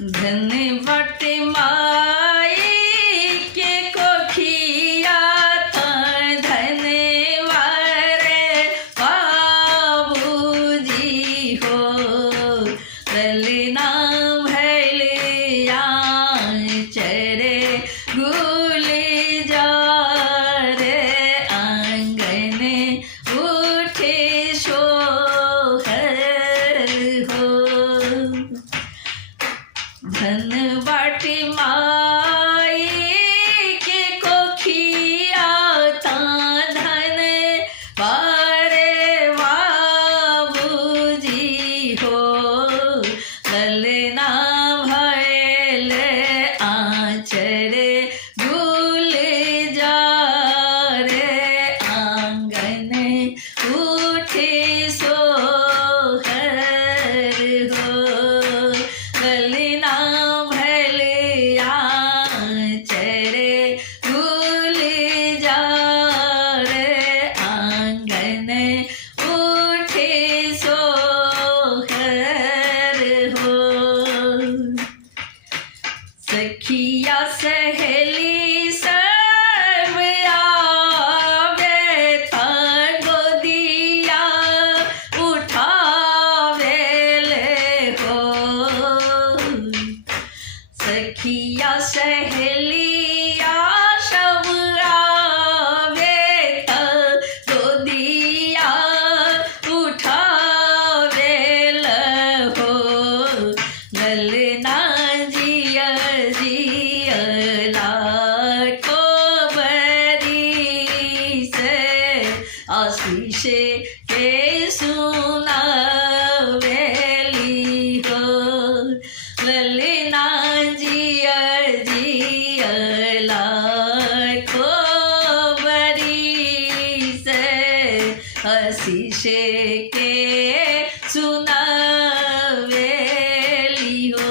धन बाटे माई के कोखिया था धन वारे बाबूजी हो ललना भैलिया चरे गुल जा रे आंगन उठे सोहर हो धन बाटी माई के कोखिया था धन पारे बाबूजी हो ललना भैल आचरे भूल जा रे आंगन उठे सोहर हो ललना भैलिया चरे भूल जा रे आंगन उठे सोहर हो सखिया सहेली सब आवे था गोदिया उठावेले हो सखिया सहेलिया सब आवे था गोदिया उठावेले हो ललना जिया जियला को बरी से आशीष के सुनावेली हो ललना जिया जियला को बरी से आशीष के सुनावेली हो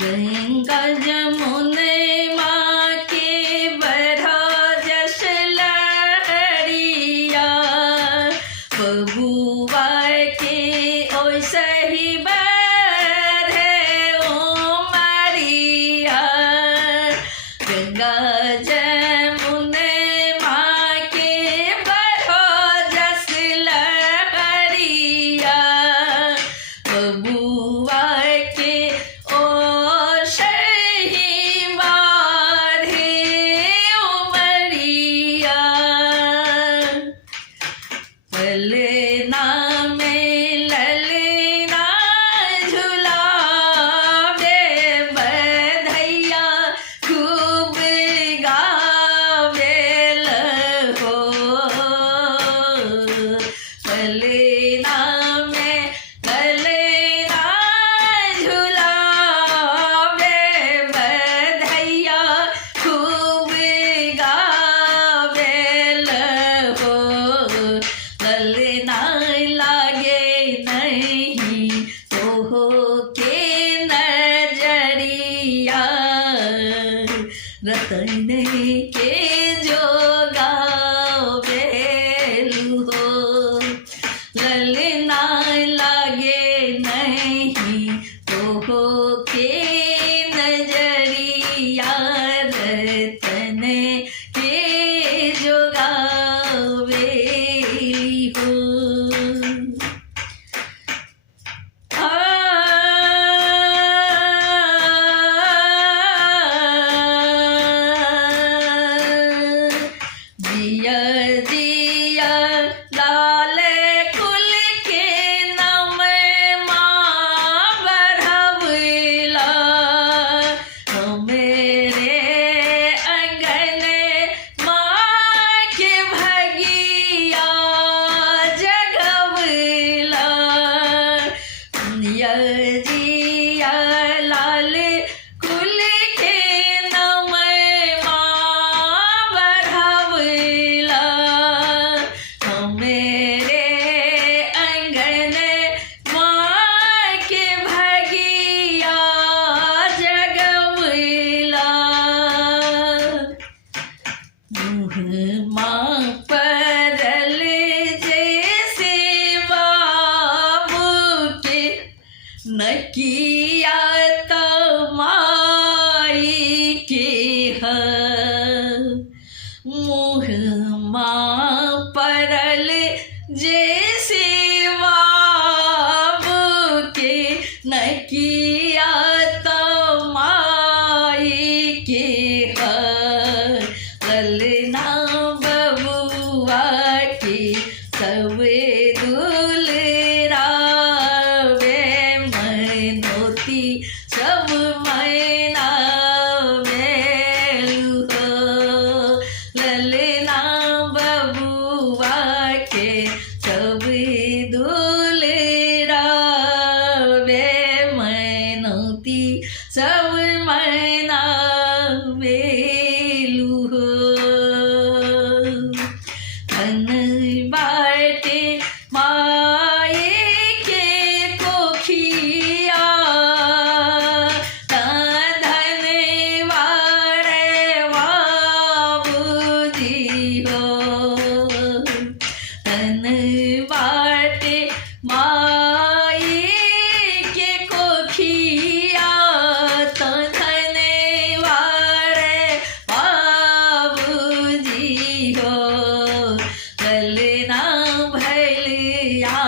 गंगा जमुना के बरहा जस लहरिया बबुआ के ओइसे ही बरहे ओ मारिया गंगा जमुना के बरहा जस लहरिया बबुआ के ललना में ललना झुलावे बधैया खूब गावेल हो ललना में ललना झुलावे बधैया खूब गावेल हो ललना लागे नहीं तो हो के नजरिया रतन के जो गावेलू हो ललना लागे नहीं तो हो के नजरिया रतन के जो गावेली हो जिया जिया लाल कुल के नम माँ बढ़ा माँ परल जैसे बाबू के न किया तमाई के मुँह माँ परल जैसे बाबू के न किया तमाई के ललना बबुआ की सब दुलरावे मनोती सब मैनावे ललना बबुआ के सब दुलरावे मनोती सब मैनावे धन बाटे माए के कोखिया धन वारे बाबूजी हो धन बाटे माए के कोखिया तो धन वारे बाबूजी हो ललना भैलिया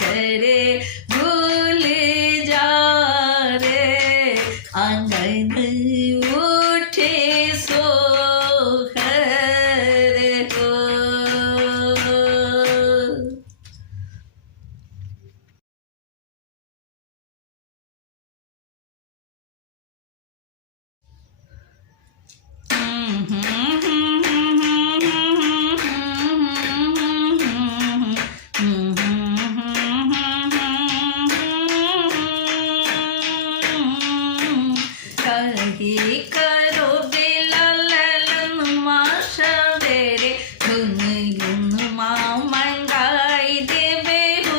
चरे भूल जा रे आंगन उठे सोहर हो। कही करो बेला ललन माँ सवेरे गुन गुन माँ मंगाई देवे हो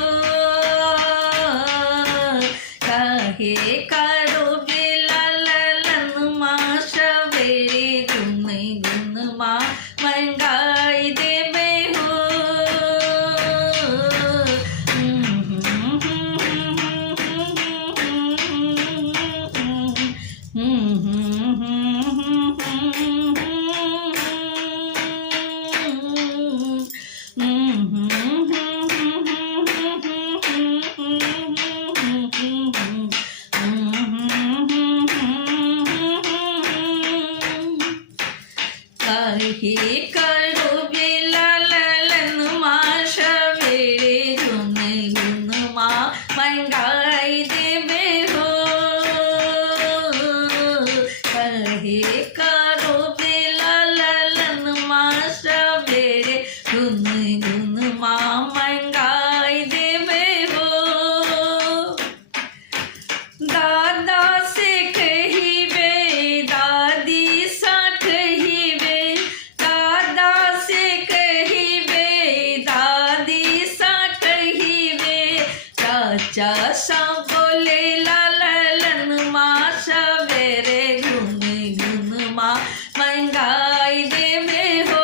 कहे करो बेला ललन माँ सवेरे गुन गुन माँ मंगाई देवे हो कही करो बेला ललन माँ सवेरे गुन गुन माँ मंगाई देवे हो कहे करो बेला ललन माँ सवेरे गुन गुन माँ मंगाई देवे हो दादा से कहिबे दादी सा कहिबे दादा से कहिबे दादी सा कहिबे चाचा सा बोले ललन माँ सवेरे गुन गुन माँ मंगाई देवे हो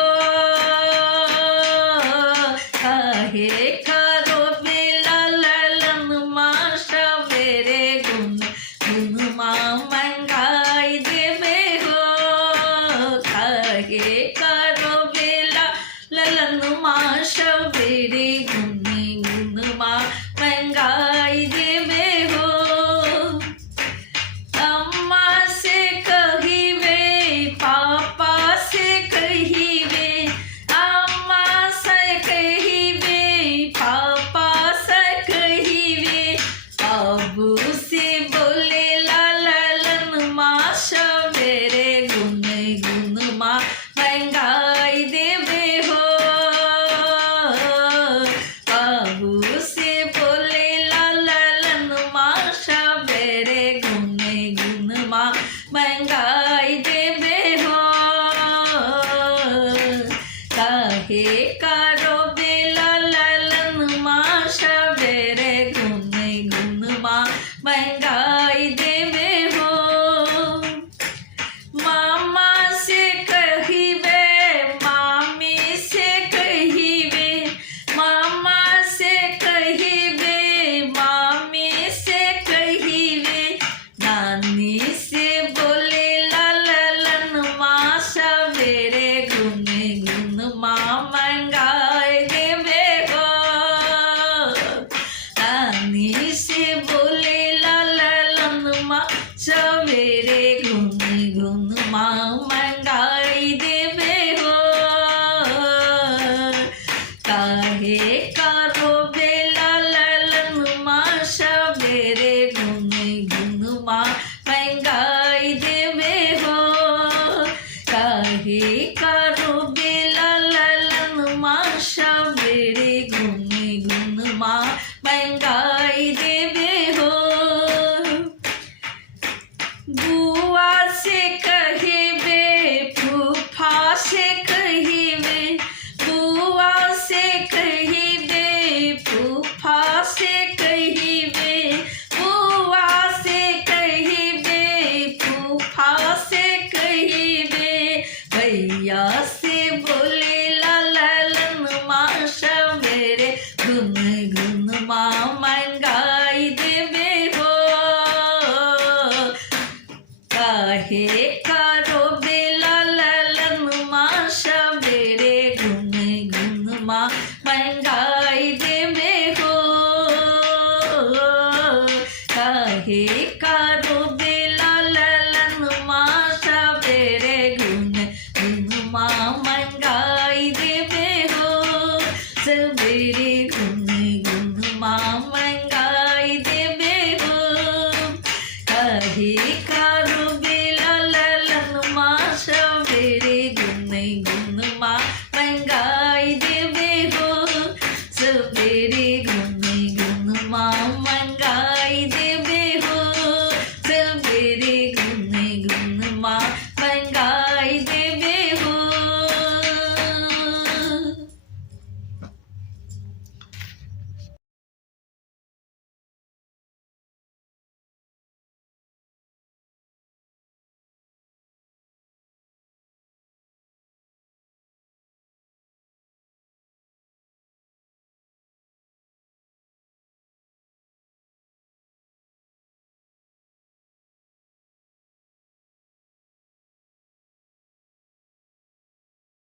कहे करो बेला ललन माँ सवेरे गुन गुन माँ मंगाई देवे हो कहे करो बेला ललन माँ सवेरे गुन गुन माँ मंगाई देवे हो अम्मा से कहिबे पापा से कहिबे अम्मा से कहिबे पापा से कहिबे बाबू से बोले ललन माँ सवेरे गुन गुन माँ मंगाई देवे हो बाबू से बोले ललन माँ सवेरे गुन गुन माँ मंगाई देवे हो कहे करो बेला ललन माँ सवेरे गुन गुन माँ मंगाई देवे हो मामा से कहिबे महंगाई देवे हो काहे करो बेला ललन माँ सवेरे गुन गुन माँ महंगाई देवे हो काहे करो बेला ललन माँ सवेरे गुन गुन माँ महंगाई देवे हो बुआ से कहिबे फूफा से कहिबे बुआ से कहिबे फूफा से कहिबे बुआ से कहिबे फूफा से कहिबे भैया से